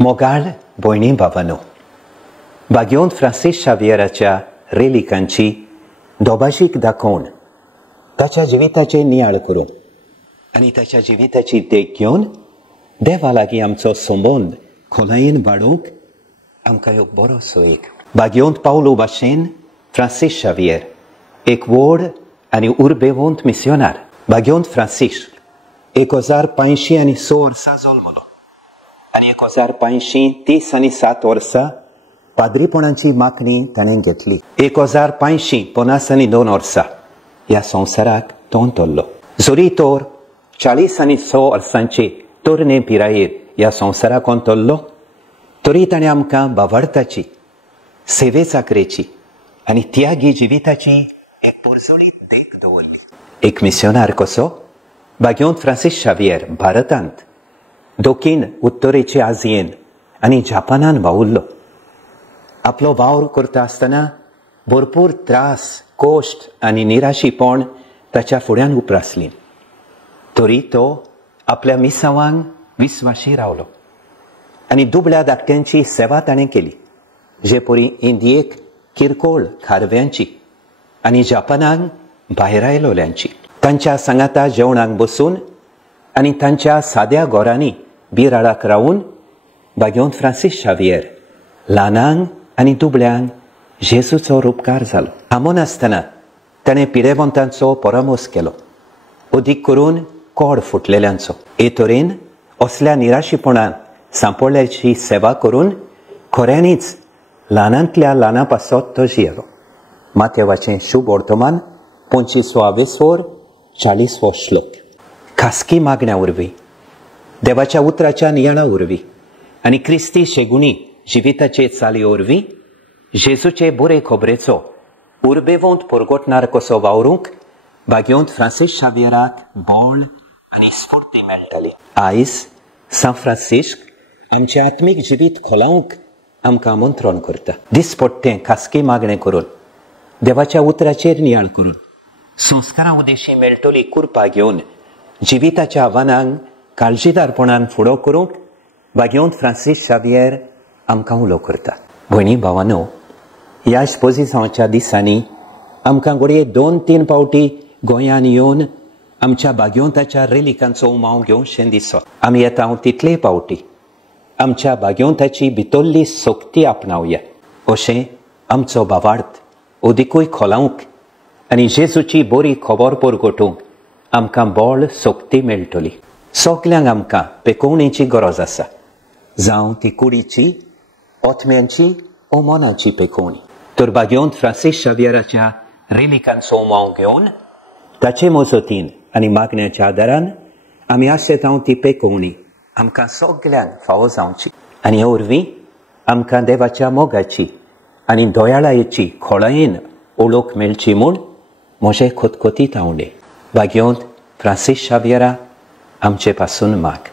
मोगाळ भयणी भावांनो, बागयोंत फ्रांसीस शावियराच्या रेलिकांची दोबाशीक दाखोवन ताच्या जिविताचे नियाळ करूं आनी ताच्या जिविताची देख घेवन देवा लागीं आमचो संबंद खोलायेन वाडोवंक आमकां एक बरोसो एक बागयोंत पावलो भाशेन फ्रांसीस शावियर एक व्हड आनी उर्बेवंत मिस्योनार. बागयोंत फ्रांसीस 1586 वर्सां जल्मलो आनी 1537 वर्सां पाद्रीपणाची मागणी ताणें घेतली. 1552 वर्सां ह्या संवसाराक तोंड धरलो. जरी तोर 46 वर्सांचे तरणे पिरायेर ह्या संवसाराक अंतरलो, तरी ताणें आमकां बावार्थाची, सेवे चाकरेची आनी त्यागी जिविताची एक पुरजोळीत देख दवरली. एक मिस्योनार कसो बागयोंत फ्रांसीस शावियर भारतांत, दक्षिण उत्तरेचे आजियेन आनी जापानान वावुरलो. आपलो वावर करता आसतना भरपूर त्रास, कोश्ट आनी निराशीपण ताच्या फुड्यान उप्रासली. तरी तो आपल्या मिसावांक विस्वाशी रावलो आनी दुबळ्या धाकट्यांची सेवा ताणें केली, जे परी इंडियेक किरकोळ खारव्यांची आनी जापानाक भायर आयलोल्यांची. तांच्या सांगाता जेवणाक बसून आनी तांच्या साद्या घरांनी बिराडाक रावून बागयोंत फ्रांसीस शावियर ल्हानांक आनी दुबळ्यांक जेजूचो उपकार जालो. थांबून आसतना ताणें पिडेवंतांचो परामोस केलो, अदीक करून कोड फुटलेल्यांचो. हे तरेन असल्या निराशीपणान सांपडल्याची सेवा करून खऱ्यांनीच ल्हानांतल्या ल्हाना पासत तो जियेलो. माथेवाचें शुभ वर्तमान 25 40 श्लोक. खासगी मागण्या वरवीं, देवाच्या उतराच्या नियाळा वरवीं आनी क्रिस्ती शेगुणी जिविताचे चाली वरवीं जेजूचे बरे खबरेचो उर्बेवंत परगटणार कसो वावरूंक बागयोंत फ्रांसीस शावियराक बळ आनी स्फूर्ती मेळटली. आयज सान फ्रांसिस्क आमचें आत्मीक जिवीत खोलावंक आमकां आमंत्रण करता. दिसपट्टें खासगी मागणें करून, देवाच्या उतराचेर नियाळ करून, संस्कारां उदेशी मेळटली कुरपा घेवन जिविताच्या आव्हानांक काळजीदारपणान फुडो करूंक बागयोंत फ्रांसीस शावियर आमकां उलो करता. भयणी भावांनो, ह्या इस्पोजिसांवाच्या दिसांनी आमकां घडये 2-3 पावटी गोंयांत येवन आमच्या बागयोंताच्या रेलिकांचो उमाव घेवचें दिसत. आमी येता तितले पावटी आमच्या बागयोंताची भितरली सोक्ती आपणावया, अशें आमचो भावार्थ अदिकूय खोलावंक आनी जेजूची बरी खबर परगटूंक आमकां बळ सोक्ती मेळटली. सगल्यांक आमकां पेकोवणेची गरज आसा, जावं ती कुडीची, ओथम्यांची ओ मनाची पेकोवणी. तर बागयोंत फ्रांसीस शावियराच्या रेलिकांचो उमाव घेवन ताचे मजतीन आनी मागण्याच्या आदारान आमी आशेतांव ती पेकोवणी आमकां सगल्यांक फावो जावची आनी हे वरवीं आमकां देवाच्या मोगाची आनी दोयाळायेची खोळायेन ओळख मेळची म्हूण म्हजें खोतखोतीत आवडे. बागयोंत फ्रांसीस शावियरा आमचे पासून माग.